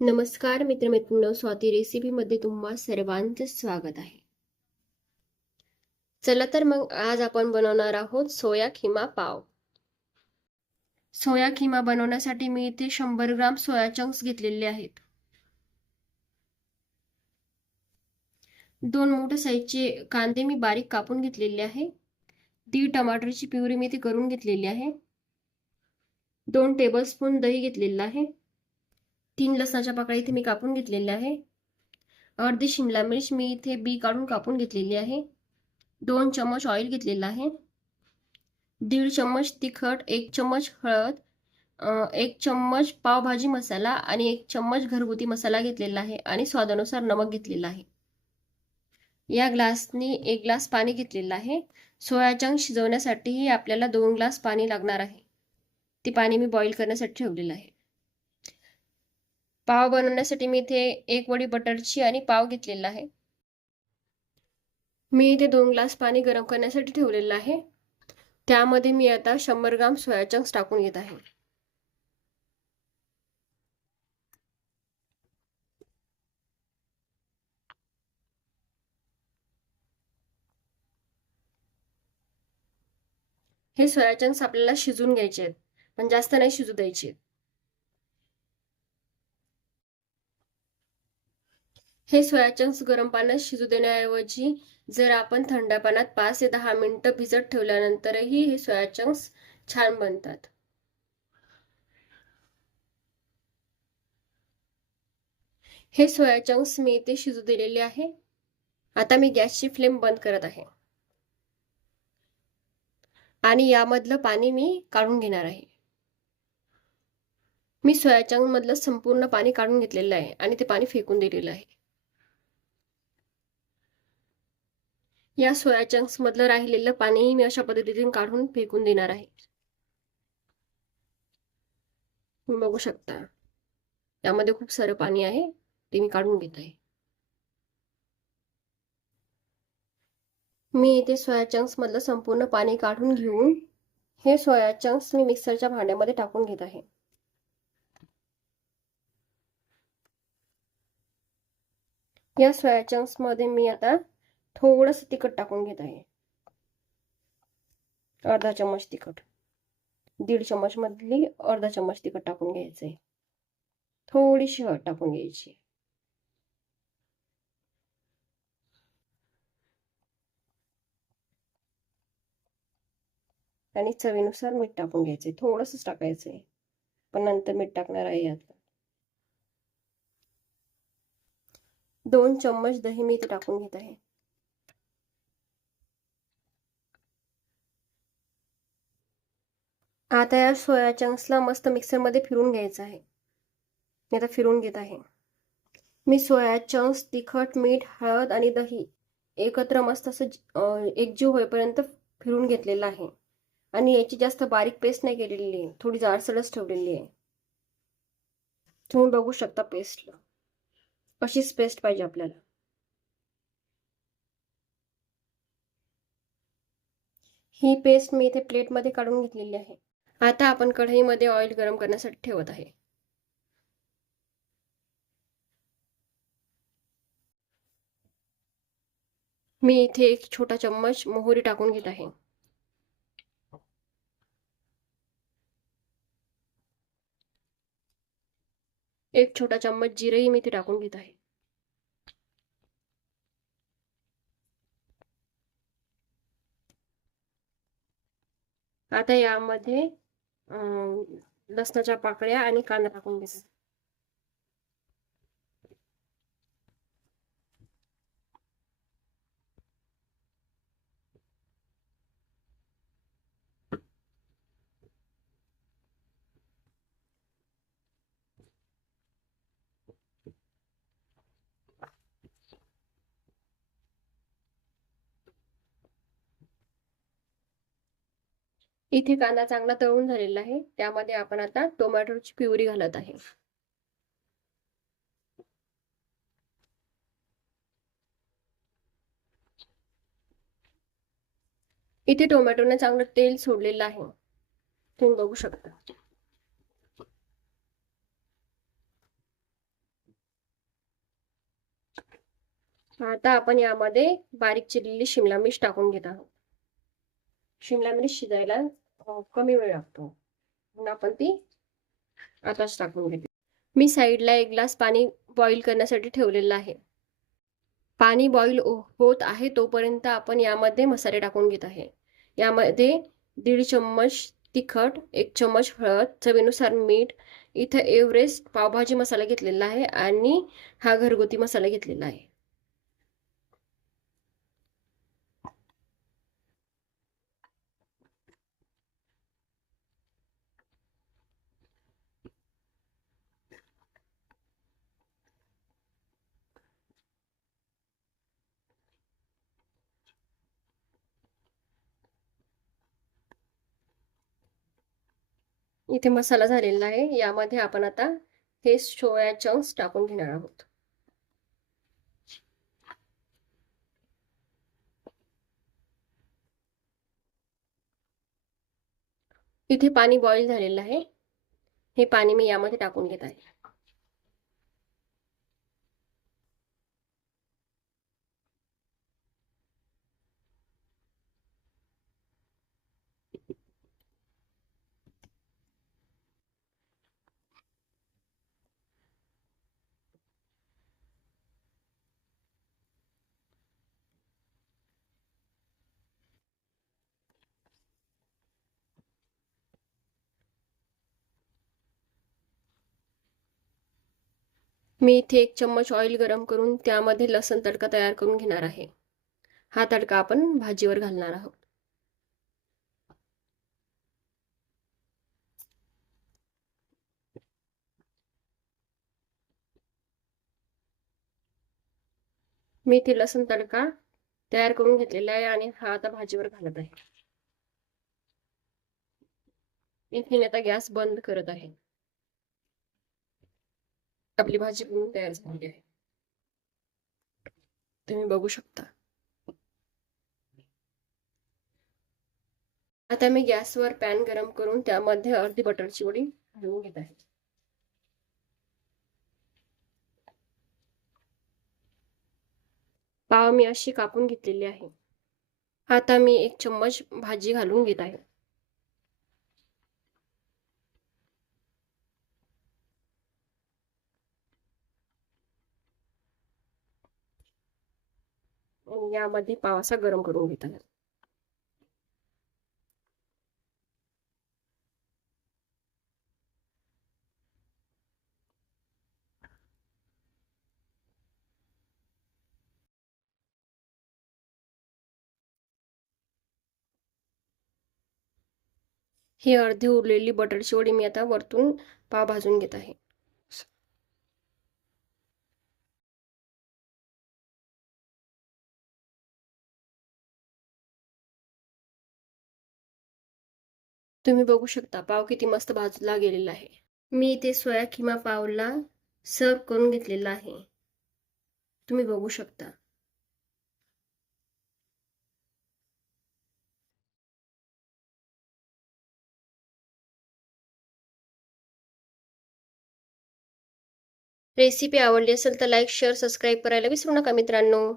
नमस्कार मित्रमैत्रिणींनो, स्वाती रेसिपीमध्ये तुम्हा सर्वांचे स्वागत आहे. चला तर मग आज आपण बनवणार आहोत सोया खिमा पाव. सोया खिमा बनवण्यासाठी मी इथे 100 ग्राम सोया चंक्स घेतलेले आहेत. 2 मोठे साईजचे कांदे मी बारीक कापून घेतलेले आहे. 1.5 टमाटरची प्युरी मी इथे करून घेतलेली आहे. 2 टेबलस्पून दही घेतलेलं आहे. 3 लसणाच्या पाकळ्या इथे मी कापून घेतलेल्या आहे. अर्धी शिमला मिर्च मी इथे बी काढून कापून घेतलेली आहे. 2 चम्मच ऑइल घेतलेला आहे. 1.5 चम्मच तिखट, 1 चम्मच हळद, 1 चम्मच पावभाजी मसाला आणि 1 चम्मच घरगुती मसाला घेतलेला आहे आणि स्वादानुसार नमक घेतलेला आहे. या ग्लासनी 1 ग्लास पाणी घेतलेलं आहे. सोया चंक्स शिजवण्यासाठीही आपल्याला 2 ग्लास पाणी लागणार आहे. ते पाणी मी बॉईल करण्यासाठी ठेवलेलं आहे. पाव बनवण्यासाठी मी इथे 1 वडी बटरची आणि पाव घेतलेला आहे. मी इथे 2 ग्लास पाणी गरम करण्यासाठी ठेवलेलं आहे. त्यामध्ये मी आता 100 ग्राम सोया चंक्स टाकून घेत आहे. हे सोया चंक्स आपल्याला शिजून घ्यायचे आहेत, पण जास्त नाही शिजू द्यायचे. हे सोया चंक्स गरम पाण्यात शिजू देण्याऐवजी जर आपण थंड पाण्यात 5 ते 10 मिनिटं भिजत ठेवल्यानंतरही हे सोया चंक्स छान बनतात. हे सोया चंक्स मी इथे शिजू दिलेले आहे. आता मी गॅसची फ्लेम बंद करत आहे आणि यामधलं पाणी मी काढून घेणार आहे. मी सोया चंक्स मधलं संपूर्ण पाणी काढून घेतलेलं आहे आणि ते पाणी फेकून दिलेलं आहे. या सोया चंक्स मधलं राहिलेलं पाणी मी अशा पद्धतीने काढून फेकून देणार आहे. तुम्ही बघू शकता यामध्ये खूप सारं पाणी आहे, ते मी काढून घेत आहे. मी इथे सोया चंक्स मधलं संपूर्ण पाणी काढून घेऊन हे सोया चंक्स मी मिक्सरच्या भांड्यामध्ये टाकून घेत आहे. या सोया चंक्स मध्ये मी आता थोडंसं तिखट टाकून घेत आहे. अर्धा चम्मच तिखट, 1.5 चम्मच मधली अर्धा चम्मच तिखट टाकून घ्यायचंय. थोडीशी हळद टाकून घ्यायची आणि चवीनुसार मीठ टाकून घ्यायचंय. थोडंसंच टाकायचंय, पण नंतर मीठ टाकणार आहे यात. 2 चम्मच दही मी इथे टाकून घेत आहे. आता या सोया चंक्सला मस्त मिक्सरमध्ये फिरून घ्यायचं आहे. मी आता फिरून घेत आहे. मी सोया चंक्स, तिखट, मीठ, हळद आणि दही एकत्र मस्त असं एकजीव होईपर्यंत फिरून घेतलेलं आहे आणि याची जास्त बारीक पेस्ट नाही केलेली आहे, थोडी जाडसरच ठेवलेली आहे. तुम्ही बघू शकता पेस्टला अशीच पेस्ट पाहिजे आपल्याला. ही पेस्ट मी इथे प्लेटमध्ये काढून घेतलेली आहे. आता आपण कढईमध्ये ऑइल गरम करण्यासाठी ठेवत आहे. मी इथे 1 छोटा चम्मच मोहरी टाकून घेत आहे. एक छोटा चम्मच जिरेही मी इथे टाकून घेत आहे. आता यामध्ये लसणाच्या पाकळ्या आणि कांदा टाकून घेत आहे. इथे कांदा चांगला तळून झालेला आहे. त्यामध्ये आपण आता टोमॅटोची प्युरी घालत आहे. इथे टोमॅटोने चांगलं तेल सोडलेलं आहे, तुम्ही बघू शकता. आता आपण यामध्ये बारीक चिरलेली शिमला मिर्च टाकून घेत आहोत. शिमला मिर्च शिजायला कमी वेळ लागतो म्हणून आपण ती आताच टाकून घेते. मी साईडला एक ग्लास पाणी बॉईल करण्यासाठी ठेवलेलं आहे. पाणी बॉईल होत आहे तोपर्यंत आपण यामध्ये मसाले टाकून घेत आहे. यामध्ये 1.5 चम्मच तिखट, 1 चम्मच हळद, चवीनुसार मीठ, इथं एव्हरेस्ट पावभाजी मसाला घेतलेला आहे आणि हा घरगुती मसाला घेतलेला आहे. इथे मसाला झालेला आहे. यामध्ये आपण आता हे सोया चंक्स टाकून घेणार आहोत. इथे पाणी बॉईल झालेलं आहे. हे पाणी मी यामध्ये टाकून घेत आहे. मी इथे 1 चम्मच ऑइल गरम करून त्यामध्ये लसण तडका तयार करून घेणार आहे. हा तडका आपण भाजीवर घालणार आहोत. मी इथे लसण तडका तयार करून घेतलेला आहे आणि हा आता भाजीवर घालत आहे. इथे आता गॅस बंद करत आहे. आपली भाजी बनवून तयार झाली आहे. तुम्ही बघू शकता. आता मी गॅसवर पॅन गरम करून त्यामध्ये अर्धी बटरची वडी घालून घेत आहे. पाव मी अशी कापून घेतलेली आहे. आता मी 1 चम्मच भाजी घालून घेत आहे. यामध्ये पाव असा गरम करून घेत आहे. ही अर्धी उरलेली बटरची वडी मी आता वरतून पाव भाजून घेत आहे. तुम्ही बघू शकता पाव किती मस्त भाजला गेलेला आहे. मी इथे सोया किमा पावला सर्व करून घेतलेला आहे. तुम्ही बघू शकता. रेसिपी आवडली असेल तर लाईक, शेअर, सबस्क्राईब करायला विसरू नका मित्रांनो.